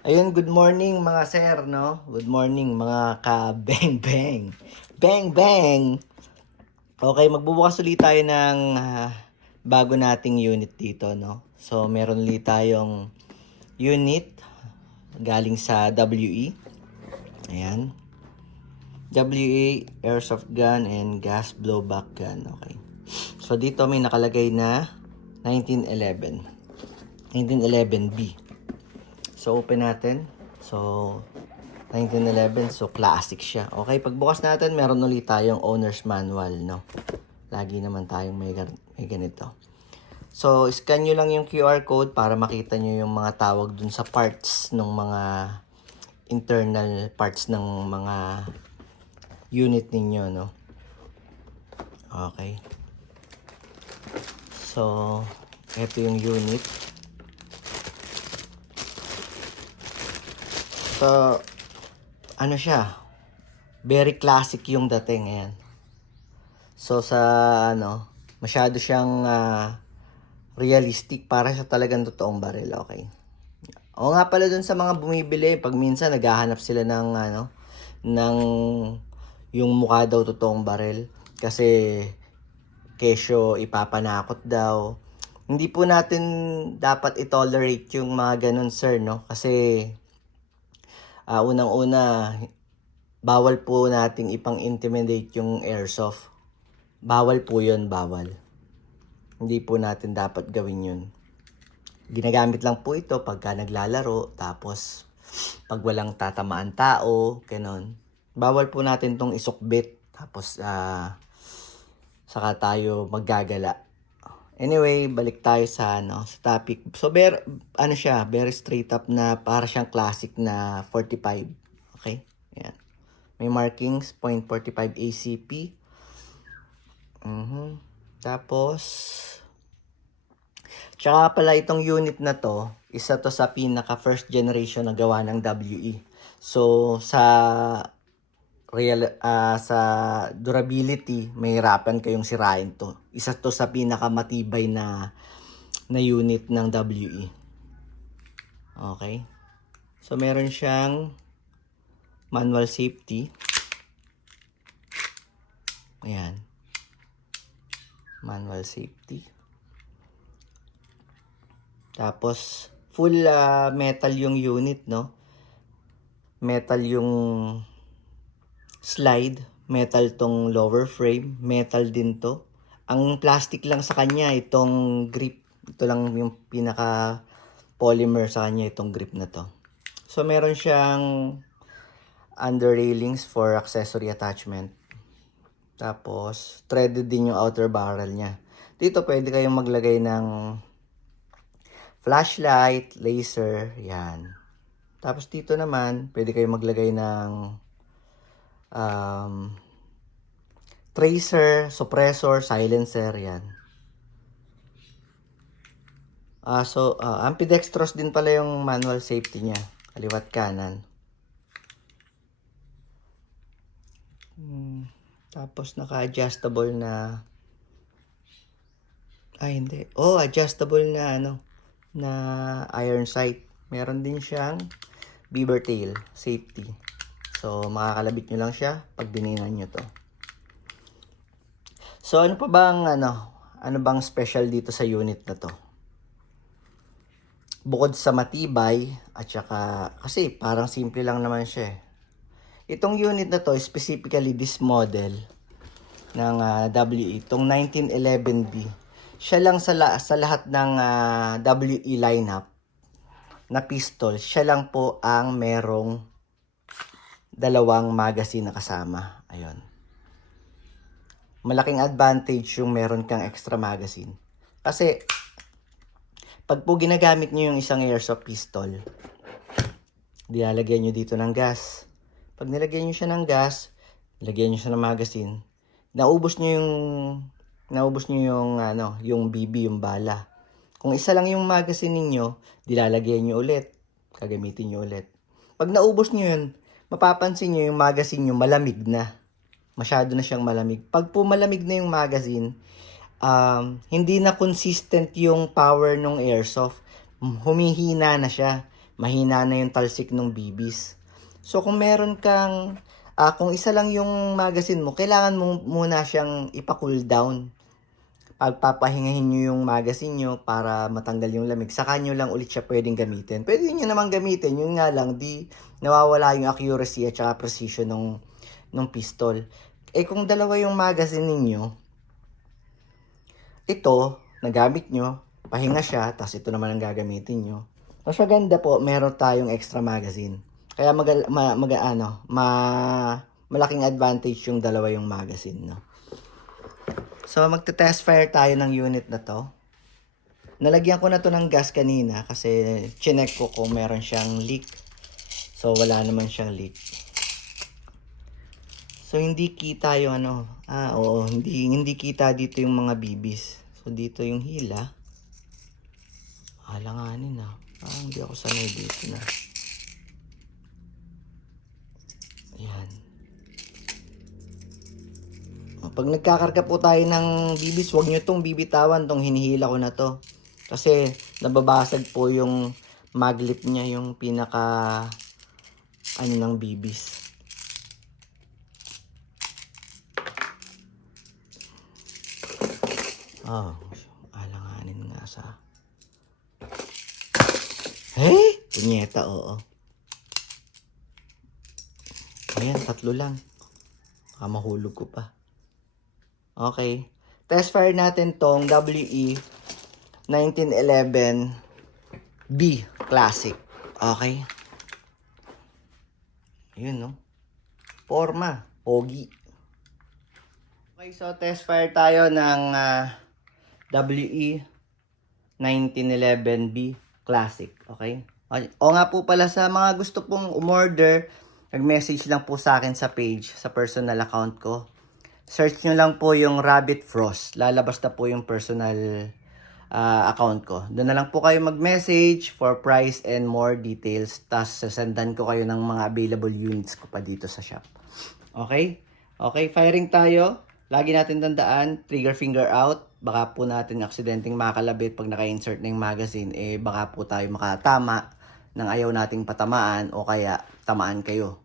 Ayun, good morning mga sir, no? Good morning mga ka-bang-bang. Bang-bang! Okay, magbubukas ulit tayo ng bago nating unit dito, no? So, meron ulit tayong unit galing sa WE. Ayan. WE, airsoft gun and gas blowback gun. Okay. So, dito may nakalagay na 1911. 1911B. So, open natin. So, 1911. So, classic siya. Okay, pagbukas natin, meron ulit tayong owner's manual, no? Lagi naman tayong may ganito. So, scan nyo lang yung QR code para makita nyo yung mga tawag dun sa parts ng mga internal parts ng mga unit ninyo, no? Okay. So, ito yung unit. So, ano siya? Very classic yung dating. Ayan. So, masyado siyang realistic para sa talagang totoong baril. Okay. O nga pala dun sa mga bumibili, pag minsan naghahanap sila ng yung mukha daw totoong baril. Kasi, kesyo ipapanakot daw. Hindi po natin dapat i-tolerate yung mga ganun, sir, no? Kasi, unang-una, bawal po nating ipang-intimidate yung airsoft. Bawal po yun, bawal. Hindi po natin dapat gawin yun. Ginagamit lang po ito pagka naglalaro, tapos pag walang tatamaan tao, ganon. Bawal po natin tong isukbit, tapos saka tayo maggagala. Anyway, balik tayo sa topic. So, very straight up na para siyang classic na 45. Okay? Ayan. May markings, .45 ACP. Tapos, tsaka pala itong unit na to, isa to sa pinaka first generation na gawa ng WE. So, sa durability, may hirapan kayong sirain to. Isa to sa pinaka matibay na unit ng WE. Okay? So, meron siyang manual safety. Ayan. Manual safety. Tapos, full metal yung unit, no? Metal yung slide. Metal tong lower frame. Metal din to. Ang plastic lang sa kanya, itong grip. Ito lang yung pinaka polymer sa kanya, itong grip na to. So, meron siyang under railings for accessory attachment. Tapos, threaded din yung outer barrel niya. Dito, pwede kayong maglagay ng flashlight, laser, yan. Tapos dito naman, pwede kayong maglagay ng tracer, suppressor, silencer, yan. Ambidextrous din pala yung manual safety niya. Kaliwat kanan. Tapos naka-adjustable na hindi. Adjustable na na iron sight. Meron din siyang beaver tail safety. So makakalabit nyo lang siya pag dininan nyo to. So ano bang special dito sa unit na to? Bukod sa matibay at saka kasi parang simple lang naman siya. Itong unit na to, specifically this model ng WE, itong 1911B, siya lang sa lahat ng WE lineup na pistol, siya lang po ang merong dalawang magazine na kasama. Ayun. Malaking advantage yung meron kang extra magazine. Kasi, pag po ginagamit nyo yung isang airsoft pistol, dilalagyan nyo dito ng gas. Pag nilagyan nyo siya ng gas, nilagyan nyo siya ng magazine, naubos nyo yung BB, yung bala. Kung isa lang yung magazine ninyo, dilalagyan nyo ulit. Gagamitin nyo ulit. Pag naubos nyo yun, mapapansin nyo yung magazine nyo malamig na. Masyado na siyang malamig. Pag po malamig na yung magazine, hindi na consistent yung power ng airsoft. Humihina na siya. mahina na yung talsik ng bibis. So kung meron kang, kung isa lang yung magazine mo, kailangan mo muna siyang ipa-cool down. Pagpapahingahin nyo yung magazine nyo para matanggal yung lamig, saka nyo lang ulit siya pwedeng gamitin. Pwede nyo naman gamitin, yun nga lang, di nawawala yung accuracy at saka precision ng pistol. Eh kung dalawa yung magazine ninyo, ito, nagamit nyo, pahinga siya, tapos ito naman ang gagamitin nyo. Mas maganda po, meron tayong extra magazine. Kaya malaking advantage yung dalawa yung magazine, no? So, magte-test fire tayo ng unit na to. Nalagyan ko na to ng gas kanina kasi chinek ko kung meron siyang leak. So, wala naman siyang leak. So, hindi kita yung hindi kita dito yung mga bibis. So, dito yung hila. Alanganin na. Parang hindi ako sanay dito na. Ayan. Pag nagkakarga po tayo ng bibis, huwag nyo itong bibitawan, itong hinihila ko na to. Kasi nababasag po yung maglip niya, yung pinaka ng bibis. Oh, alanganin nga sa... Hey! Punyeta, oo. Ayan, 3 lang. Mahulog ko pa. Okay. Test fire natin tong WE 1911B Classic. Okay. Ayun, no? Forma. Pogi. Okay, so test fire tayo ng WE 1911B Classic. Okay? O nga po pala, sa mga gusto pong umorder, nag-message lang po sa akin sa page, sa personal account ko. Search nyo lang po yung Rabbit Frost. Lalabas na po yung personal account ko. Doon na lang po kayo mag-message for price and more details. Tapos sasendan ko kayo ng mga available units ko pa dito sa shop. Okay? Okay, firing tayo. Lagi natin tandaan, trigger finger out. Baka po natin aksidenteng makalabit pag naka-insert na yung magazine. Baka po tayo makatama ng ayaw nating patamaan o kaya tamaan kayo.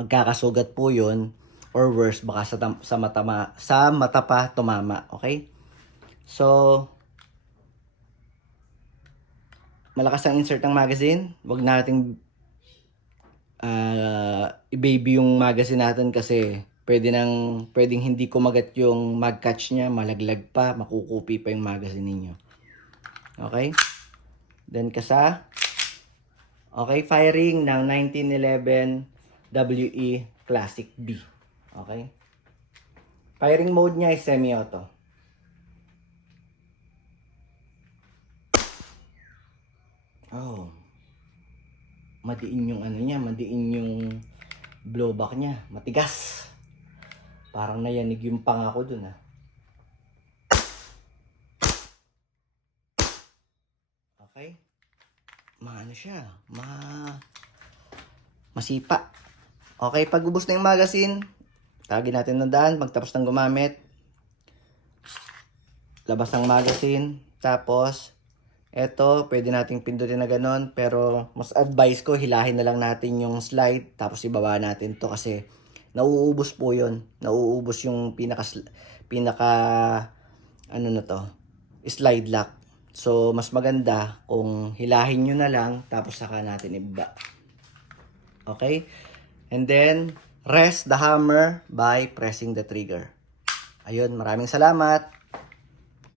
Magkakasugat po yun. Or worse, baka sa mata pa tumama. Okay? So, malakas ang insert ng magazine. Huwag nating i-baby yung magazine natin kasi pwedeng hindi kumagat yung mag catch niya, malaglag pa, makukupi pa yung magazine ninyo. Okay? Then okay, firing ng 1911 WE Classic B. Okay? Firing mode niya is semi-auto. Oh. Madiin yung madiin yung blowback niya. Matigas. Parang nayanig yung panga ko dun, Okay? Masipa. Okay, pag ubos na yung magazine, tagin natin ng daan, magtapos ng gumamit. Labas ang magazine. Tapos, eto, pwede nating pindutin na ganon. Pero, mas advice ko, hilahin na lang natin yung slide. Tapos, ibaba natin to kasi nauubos po yun. Nauubos yung pinaka slide lock. So, mas maganda kung hilahin nyo na lang. Tapos, saka natin ibaba. Okay? And then, rest the hammer by pressing the trigger. Ayun, maraming salamat.